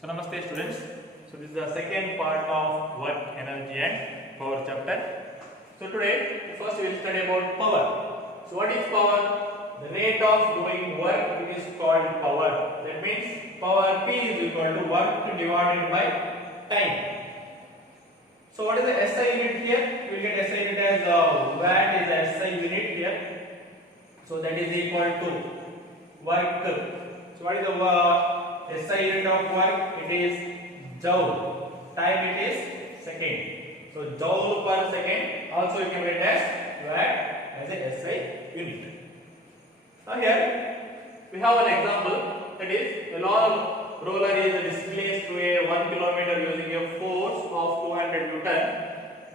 So namaste students. So this is the second part of work, energy and power chapter. So today first we will study about power. So what is power? The rate of doing work, it is called power. That means power P is equal to work divided by time. So what is the SI unit here? We will get SI unit as watt is SI unit here. So that is equal to work. So what is the SI unit of work? It is joule. Time it is second. So joule per second also you can write as watt as a SI unit. Now here we have an example, that is a log roller is displaced to a 1 kilometer using a force of 200 Newton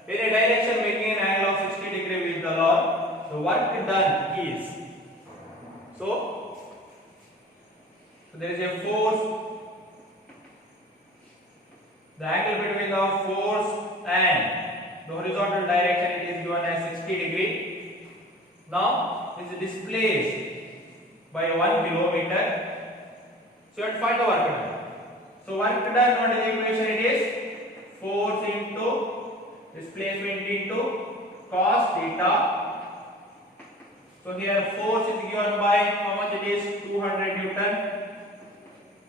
in a direction making an angle of 60 degree with the log. The work done is, so there is a force, the angle between the force and the horizontal direction it is given as 60 degree. Now it is displaced by 1 kilometer. So you have to find the work done. So work done, what is the equation? It is force into displacement into cos theta. So here force is given by how much it is? 200 Newton.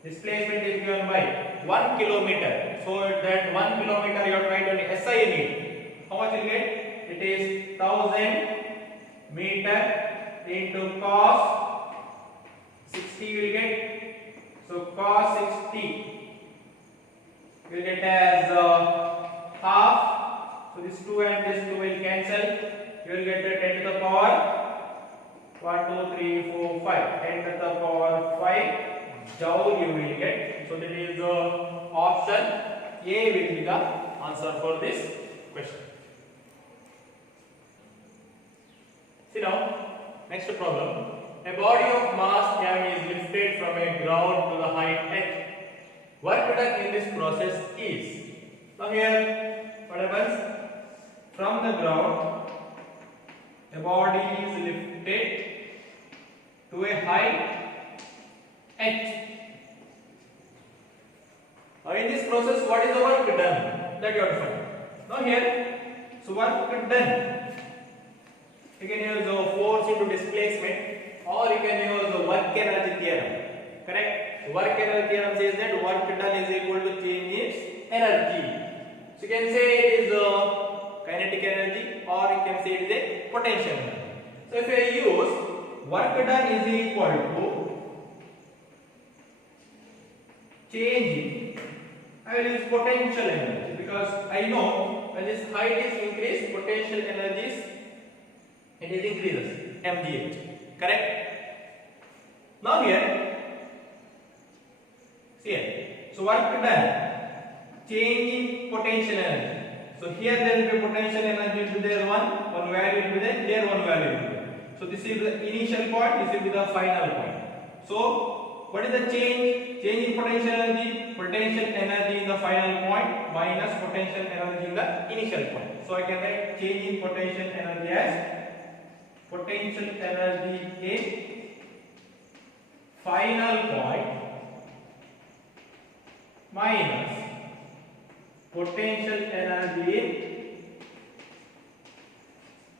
Displacement is given by 1 kilometer. So that 1 kilometer you have to write on the SI unit. How much you get? It is 1000 meter into cos 60 you will get. So cos 60 you will get as half. So this 2 and this 2 will cancel. You will get the 10 to the power 1, 2, 3, 4, 5. 10 to the power 5 joule you will get. So that is option A will be the answer for this question. See now, next problem. A body of mass m is lifted from a ground to the height h. Work done in this process is. Now here, what happens? From the ground, a body is lifted to a height h. Now in this process, what is the work done? That you have to find. Now here, so work done. You can use force into displacement, or you can use the work energy theorem. Correct? Work energy theorem says that work done is equal to change its energy. So you can say it is kinetic energy, or you can say it is a potential energy. So if I use work done is equal to change, I will use potential energy, because I know when this height is increased, potential energies it is increases mgh. Correct? Now here, see here. So work done, change in potential energy. So here there will be potential energy will be there one value will be there, here one value will be there. So this is the initial point, this will be the final point. So what is the change? Change in potential energy, potential energy in the final point minus potential energy in the initial point. So I can write change in potential energy as potential energy in final point minus potential energy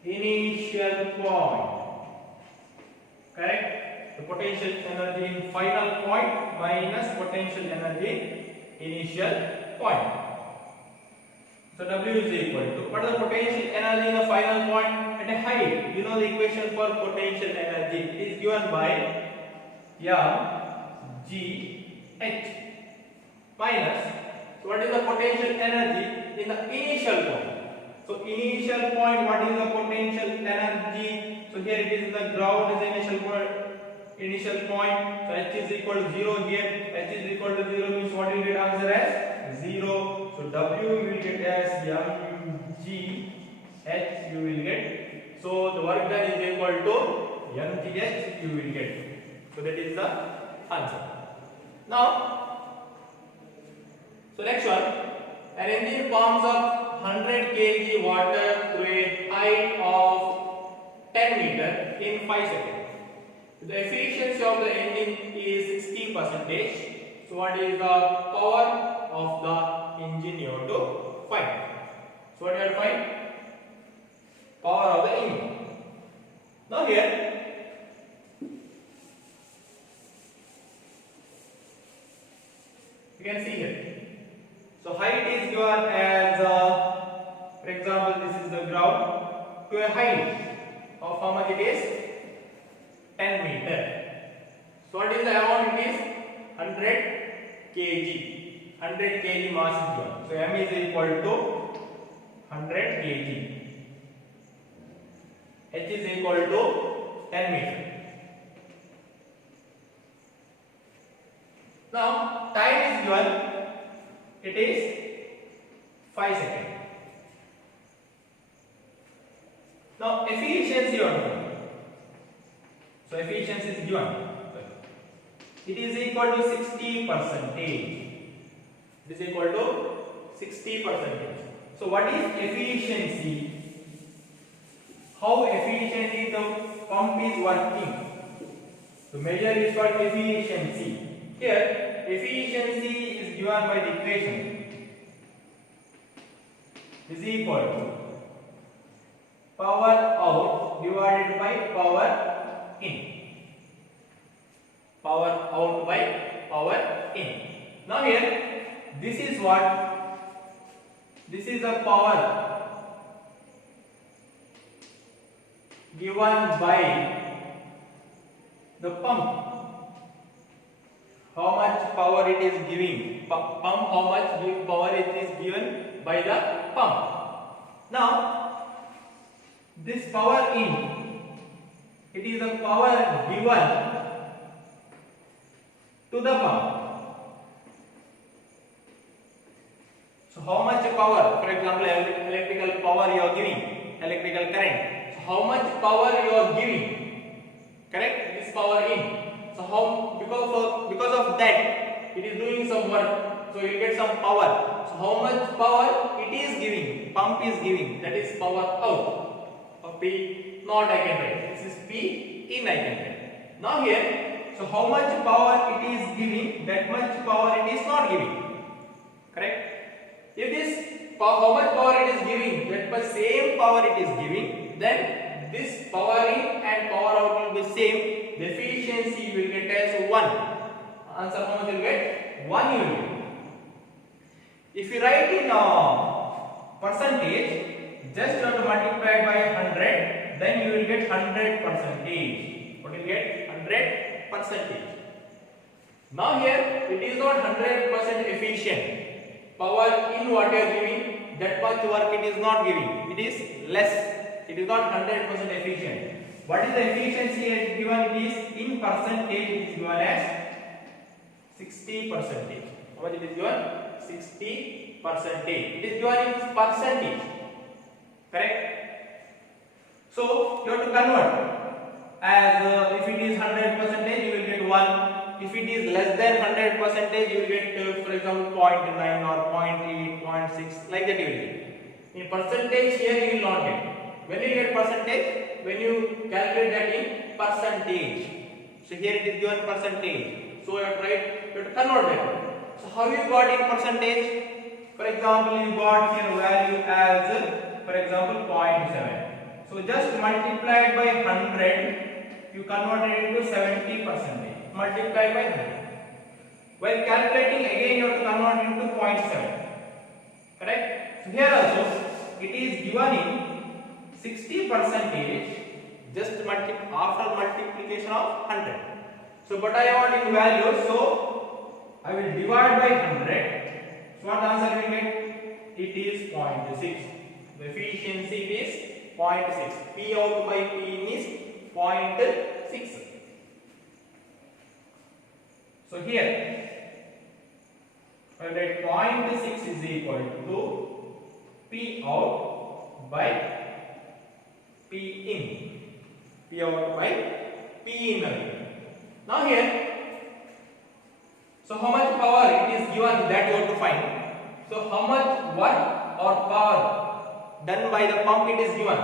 in initial point. Correct? The potential energy in final point minus potential energy in initial point. So W is equal to, what is the potential energy in the final point at a height? You know the equation for potential energy. It is given by mgh minus, so what is the potential energy in the initial point? So initial point, what is the potential energy? So here it is the ground is the initial point. So h is equal to 0 here. H is equal to 0 means what you will get answer as 0. So W you will get as mgh you will get. So the work done is equal to mgh you will get. So that is the answer. Now, so next one, an engine pumps up 100 kg water through a height of 10 meter in 5 seconds. The efficiency of the engine is 60%. So what is the power of the engine you have to find? So what you have to find? Power of the engine. Now here you can see here. So height is given as for example, this is the ground to a height of how much it is? 10 meter. So what is the amount? It is 100 kg. 100 kg mass is given. So m is equal to 100 kg. H is equal to 10 meter. Now time is given. It is 5 seconds. Now efficiency on given. So efficiency is given. It is equal to 60%. It is equal to 60%. So what is efficiency? How efficiently the pump is working? To measure is called efficiency. Here efficiency is given by the equation is equal to power out divided by power in. Power out by power in. Now here this is what? This is the power given by the pump. How much power it is giving? Pump how much power it is given by the pump. Now this power in, it is the power given to the pump. So how much power? For example, electrical power you are giving, electrical current. So how much power you are giving? Correct? This power in. So how, because of that it is doing some work, so you get some power. So how much power it is giving? Pump is giving. That is power out. Or P not I can write. This is P in I can write. Now here, so how much power it is giving? That much power it is not giving. Correct? If this how much power it is giving, that much same power it is giving, then this power in and power out will be same. The efficiency you will get as 1. Answer how much you will get? 1 you will get. If you write in percentage, just you have to multiply by 100, then you will get 100%. What will you get? 100%. Now here it is not 100% efficient. Power in what you are giving, that much work it is not giving. It is less. It is not 100% efficient. What is the efficiency as given? It is in percentage. It is given as 60%. How much it is given? 60%. It is given in percentage. Correct? So you have to convert. As if it is 100%, you will get 1. If it is less than 100%, you will get, for example, 0.9 or 0.8, 0.6, like that you will get. In percentage, here you will not get. When you get percentage, when you calculate that in percentage. So here it is given percentage. So you have to write, you have to convert that. So how you got in percentage? For example, you got here value as, for example, 0.7. So just multiplied by 100, you convert it into 70%. Multiplied by 100. While calculating, again you have to convert into 0.7. Correct? So here also, it is given in 60%, just after multiplication of 100. So but I want in value, so I will divide by 100. So what answer we get? It is 0.6. The efficiency is 0.6. P out by P in is 0.6. So here I will write 0.6 is equal to P out by P in. P out by P in. Now here, so how much power it is given, that you have to find. So how much work or power done by the pump it is given.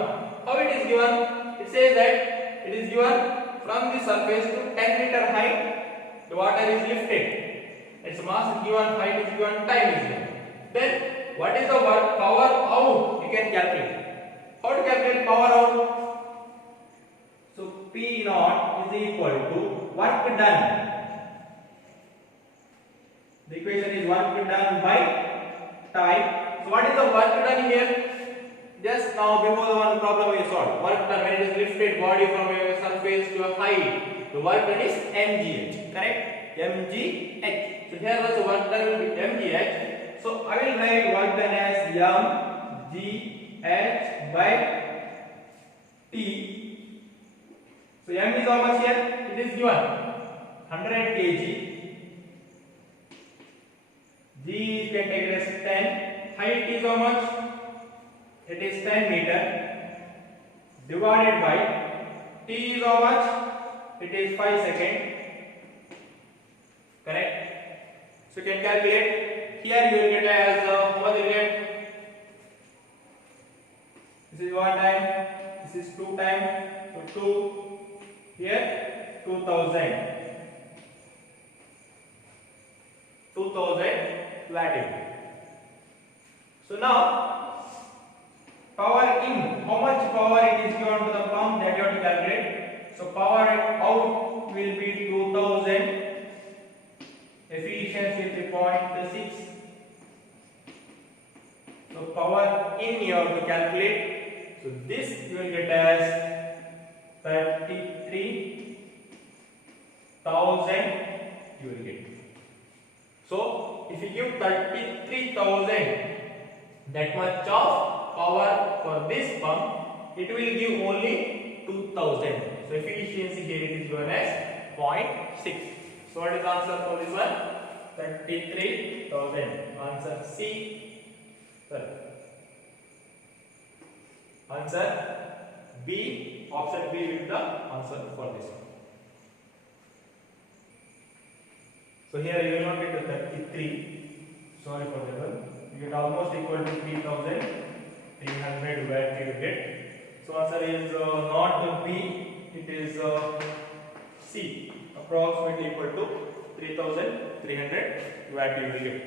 How it is given? It says that it is given from the surface to 10 meter height, the water is lifted. its mass is given, height is given, time is given. Then what is the work power out? You can calculate. How to calculate power out? So P naught is equal to work done. The equation is work done by time. So what is the work done here? Just now before the one problem we solved. Work done when it is lifted body from a surface to a height. The work done is mgh. Correct? mgh. So here also work done will be mgh. So I will write work done as mgh by t. So m is how much here? It is given 100 kg. G you can take it as 10. Height is how much? It is 10 meter divided by t is how much? It is 5 seconds. Correct? So you can calculate. Here you will get as how much you will get? This is 1 time. This is 2 time. So 2 here 2000. 2000 watt. So now power in, how much power it is given to the pump, that you have to calculate. So power out will be 2000. Efficiency is 0.6. So power in you have to calculate. So this you will get as 33,000 you will get. So if you give 33,000 that much of power for this pump, it will give only 2000. So efficiency here it is given as 0.6. So what is the answer for this one? 33,000. Answer C. Sorry. Answer B. Option B will be the answer for this one. So here you will not get the 33. Sorry for that one. You get almost equal to 3,300 watt you get. So answer is not B. It is C. Approximately equal to 3,300 watt you will get.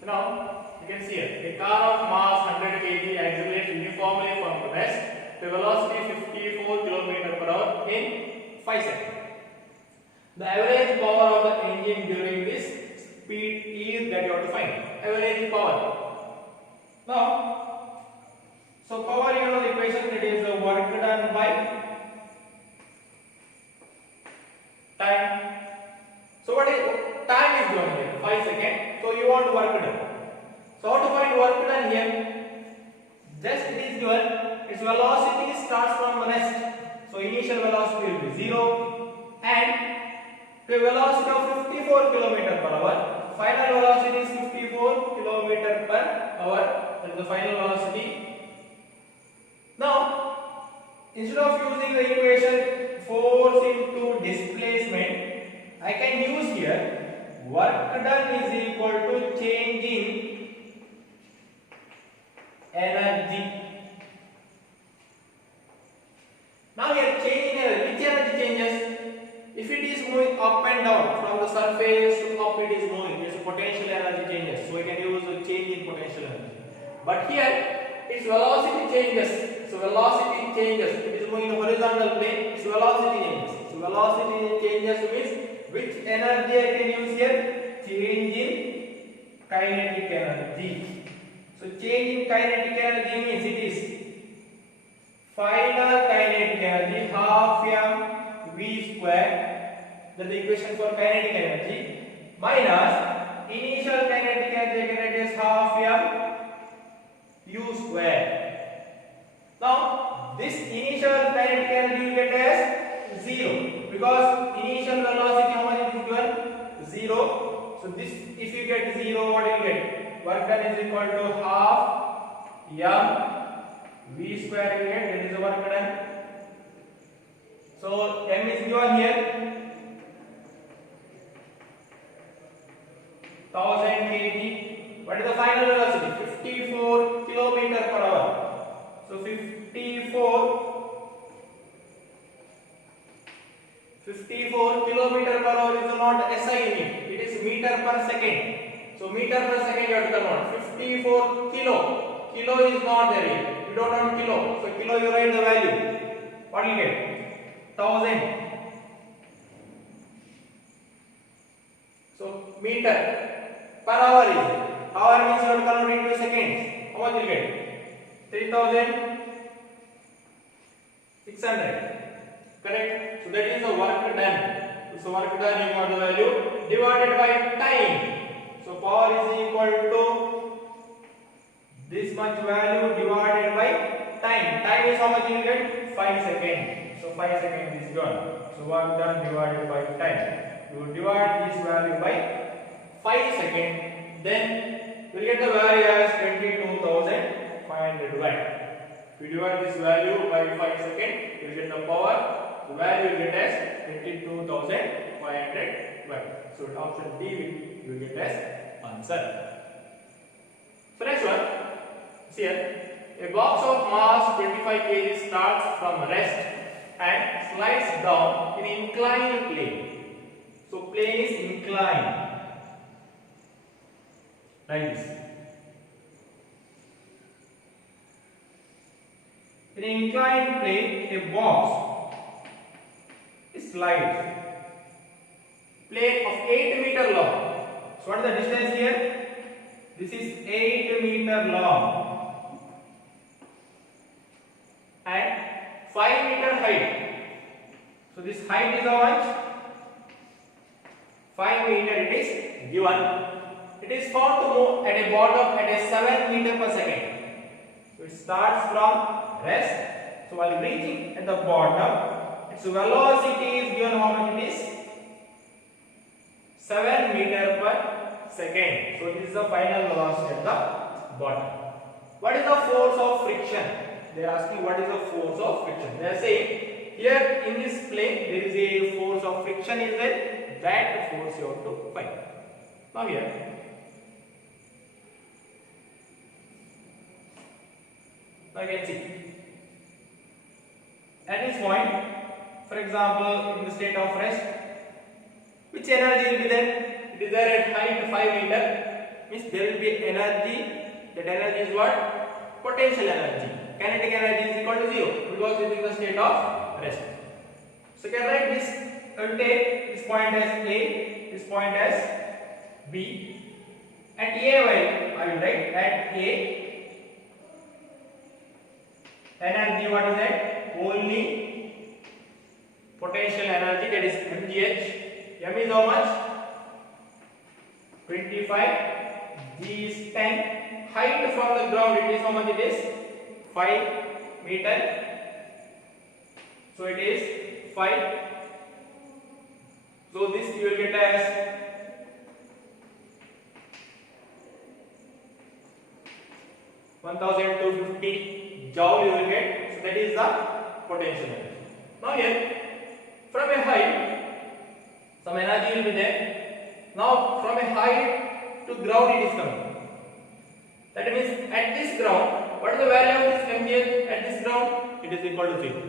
So now you can see here a car of mass 100 kg accelerates uniformly from rest to velocity 54 km/h in 5 seconds. The average power of the engine during this speed is that you have to find. Average power. Now, so power you know the equation, it is work done by time. So what is time is given here? 5 seconds. So you want work done. So how to find work done here? Just it is given. Its velocity starts from rest. So initial velocity will be 0 and to a velocity of 54 km/h. Final velocity is 54 km/h. That is the final velocity. Now, instead of using the equation force into displacement, I can use here work done is equal to change in energy. Now here change in energy. Which energy changes? If it is moving up and down from the surface to up, it is moving. Its potential energy changes. So we can use a change in potential energy. But here its velocity changes. So velocity changes. It is moving in a horizontal plane. Its velocity changes. So velocity changes means which energy I can use here? Change in kinetic energy. So change in kinetic energy means it is final kinetic energy half m v square, that is the equation for kinetic energy, minus initial kinetic energy, that is half m u square. Now this initial kinetic energy you get as 0 because initial velocity how much is given? 0. So this if you get 0, what you get? Work done is equal to half m v square you get, that is the work done. So m is given here 1000 kg. What is the final velocity? 54 km/h. So 54 km/h is not SI unit. meter per second. So meter per second you have to convert. 54 kilo. Kilo is not there here. You don't know kilo. So kilo you write the value. What do you get? 1000. So meter per hour is it? Hour means you have to convert it into seconds. How much you get? 3600. Correct? So that is the work done. So work done you got the value divided by time. So power is equal to this much value divided by time. Time is how much you get? 5 seconds. So 5 seconds is gone. So work done divided by time. You divide this value by 5 seconds, then you will get the value as 22,500 watt. If you divide this value by 5 seconds, you will get the power. The value you will get as 22,500 watt. So option D you will get as answer. So next one, see here, a box of mass 25 kg starts from rest and slides down in inclined plane. So plane is inclined like this. In an inclined plane, a box slides. Plane of 8 meter long. So what is the distance here? This is 8 meter long and 5 meter height. So this height is how much? 5 meter it is given. It is found to move at a bottom at a 7 meter per second. So it starts from rest. So while reaching at the bottom, its velocity is given how much it is? 7 meter per second. So this is the final velocity at the bottom. What is the force of friction? They are asking what is the force of friction. They are saying here in this plane there is a force of friction is there. That force you have to find. Now here, now you can see at this point, for example, in the state of rest, which energy will be there? It is there at height 5 meter. Means there will be energy. That energy is what? Potential energy. Kinetic energy is equal to 0 because it is in the state of rest. So can write this. I will take this point as A, this point as B. At A value, I will write at A energy. What is that? Only potential energy, that is mgh. M is how much? 25. G is 10. Height from the ground, it is how much it is? 5 meter. So it is 5. So this you will get as 1250 joule you will get. So that is the potential energy. Now here from a height some energy will be there. Now from a height to ground it is coming. That means at this ground, what is the value of this mgh at this ground? It is equal to 0.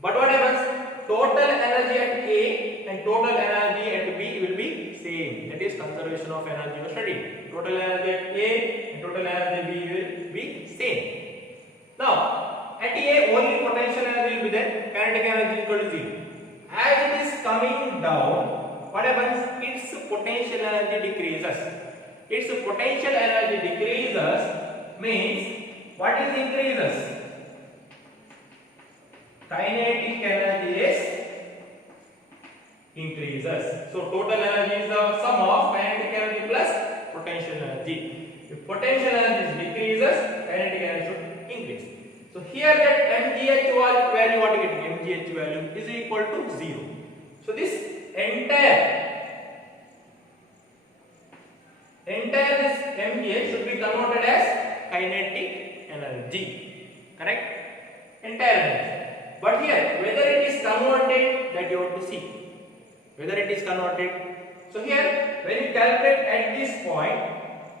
But what happens? Total energy at A and total energy at B will be same. That is conservation of energy you studied. Total energy at A and total energy at B will be same. Now at A only potential energy will be there. Kinetic energy is equal to 0. As it is coming down, what happens? Its potential energy decreases. Its potential energy decreases means what is increases? Kinetic energy is increases. So total energy is the sum of kinetic energy plus potential energy. If potential energy decreases, kinetic energy should increase. So here that mgh value, what you get? Mgh value is equal to 0. So this entire this mgh should be converted as kinetic energy. Correct? Entire energy. But here, whether it is converted, that you have to see. Whether it is converted. So here, when you calculate at this point,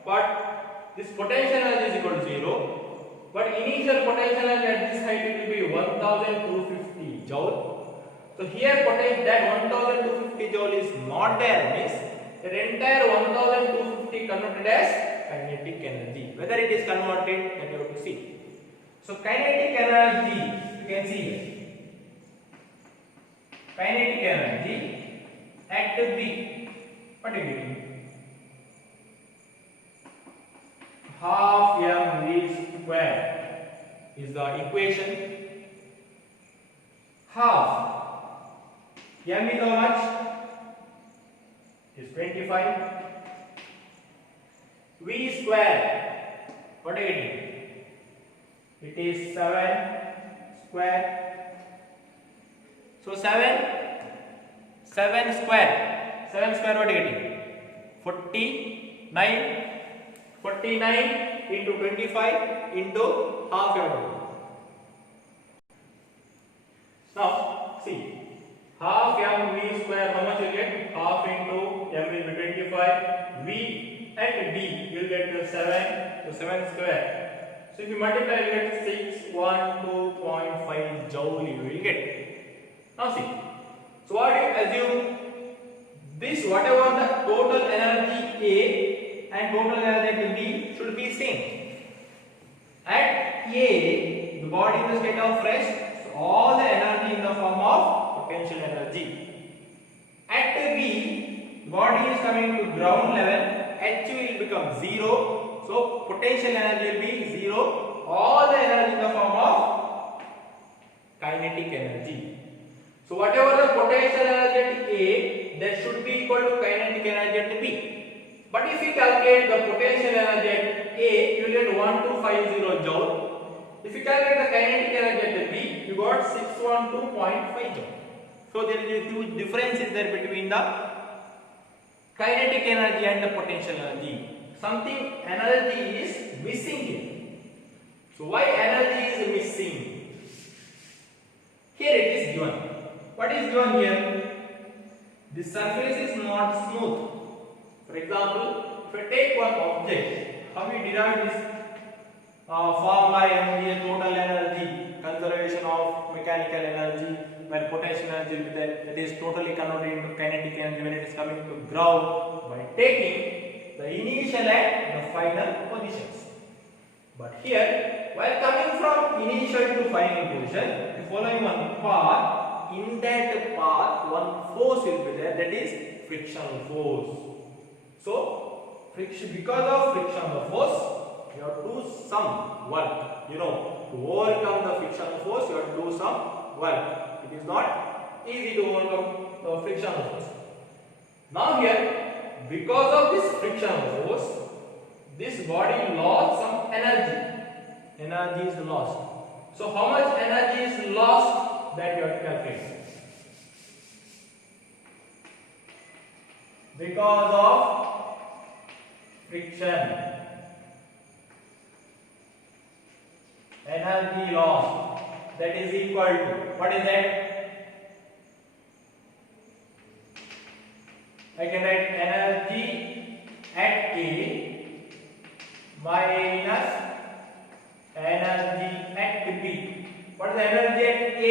but this potential energy is equal to 0. But initial potential energy at this height it will be 1250 joule. So here that 1250 joule is not there, means that entire 1250 converted as kinetic energy. Whether it is converted, then you have to see. So kinetic energy, you can see here. Kinetic energy at B, what do you get? Half mv square is the equation. Half m is how much? Is 25. V square, what are you getting? It is 7 square. So 7 square. 7 square what are you getting? 49. 49 into 25 into half m. Now see, half mv square, how much you get? Half into m will be 25. V and d you will get 7. So 7 square. So if you multiply, you get 612.5 joule you will get. Now see. So what do you assume? This whatever the total energy A and total energy B should be same. At A, the body in the state of rest, so all the energy in the form of potential energy. At B, the body is coming to ground level, H will become 0, so potential energy will be 0. All the energy in the form of kinetic energy. So whatever the potential energy at A, that should be equal to kinetic energy at B. But if you calculate the potential energy at A, you will get 1250 joule. If you calculate the kinetic energy at B, you got 612.5 joule. So there is a huge difference is there between the kinetic energy and the potential energy. Something energy is missing here. So why energy is missing? Here it is given. What is given here? The surface is not smooth. For example, if I take one object, how we derive this formula mg, total energy, conservation of mechanical energy, when potential energy will be there, that is totally converted into kinetic energy when it is coming to ground by taking the initial and the final positions. But here, while coming from initial to final position, the following one path, in that path one force will be there, that is frictional force. So, friction, because of frictional force, you have to do some work. To overcome the frictional force, you have to do some work. It is not easy to overcome the frictional force. Now here, because of this frictional force, this body lost some energy. Energy is lost. So how much energy is lost, that you have to calculate. Because of friction, energy lost, that is equal to, what is that? I can write energy at A minus energy at B. What is the energy at A?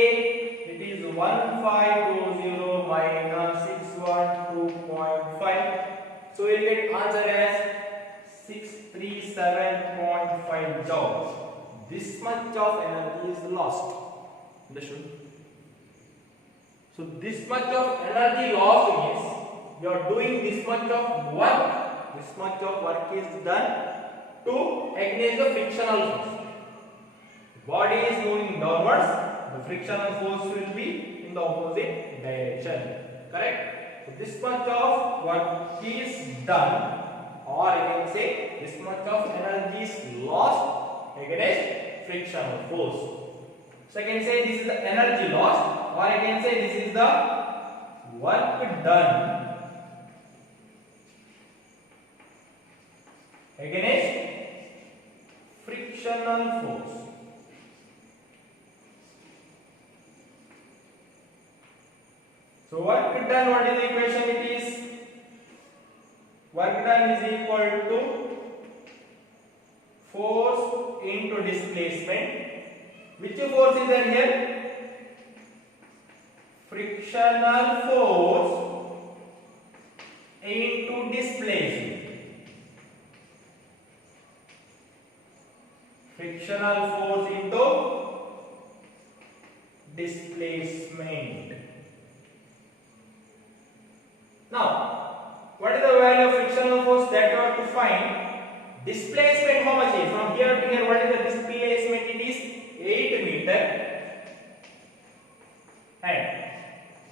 It is 1520 minus 612.5. So we will get answer as 637.5 joules. This much of energy is lost. Understood? So this much of energy lost means you are doing this much of work. This much of work is done to against the frictional force. The body is moving downwards. The frictional force will be in the opposite direction. Correct? So this much of work is done, or I can say this much of energy is lost against frictional force. So I can say this is the energy lost, or I can say this is the work done against frictional force. So work done, what is the equation? It is work done is equal to force into displacement. Which force is there here? Frictional force into displacement. Frictional force into displacement. Now, what is the value of frictional force that you have to find? Displacement how much is? From here to here, what is the displacement? It is 8 meter. And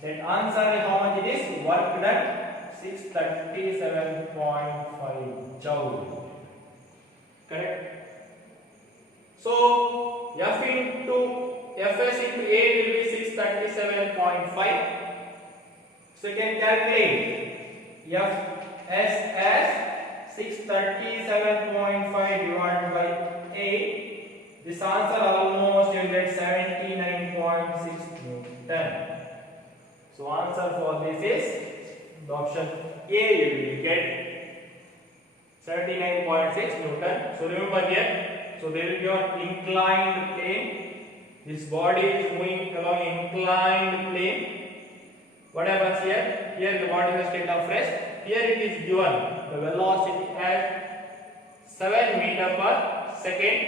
that answer is how much it is? Work done 637.5 joule. Correct? So, Fs into A will be 637.5. So you can calculate Fs as 637.5 divided by 8. This answer almost you get 79.6 Newton. So answer for this is the option A. You will get 79.6 Newton. So remember here. So there will be your inclined plane. This body is moving along inclined plane. What happens here? Here the body is in a state of rest. Here it is given the velocity as 7 meter per second.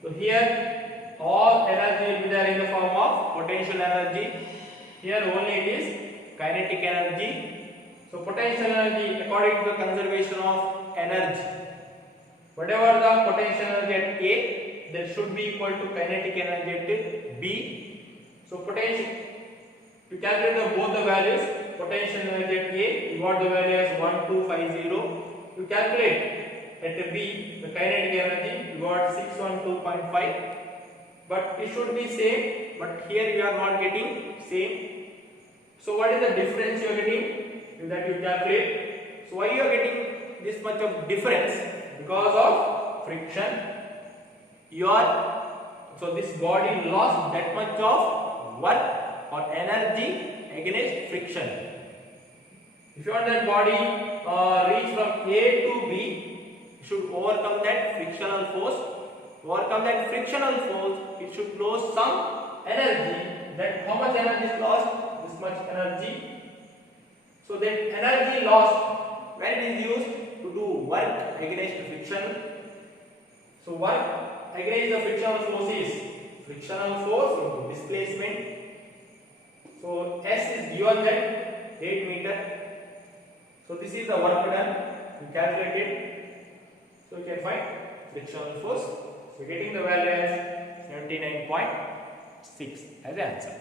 So here all energy will be there in the form of potential energy. Here only it is kinetic energy. So potential energy according to the conservation of energy. Whatever the potential energy at A, that should be equal to kinetic energy at B. So potential, you calculate both the values. Potential energy at A, you got the value as 1250. You calculate at B the kinetic energy, you got 612.5. But it should be same. But here you are not getting same. So what is the difference you are getting? That you calculate. So why you are getting this much of difference? Because of friction. So this body lost that much of work or energy against friction. If you want that body reach from A to B, you should overcome that frictional force. To overcome that frictional force, it should lose some energy. That how much energy is lost? This much energy. So that energy lost, when it is used to do work against friction. So work against the frictional force is frictional force into displacement. So S is given that 8 meter. So this is the work done. You calculate it. So you can find frictional force. So getting the value as 79.6 as the answer.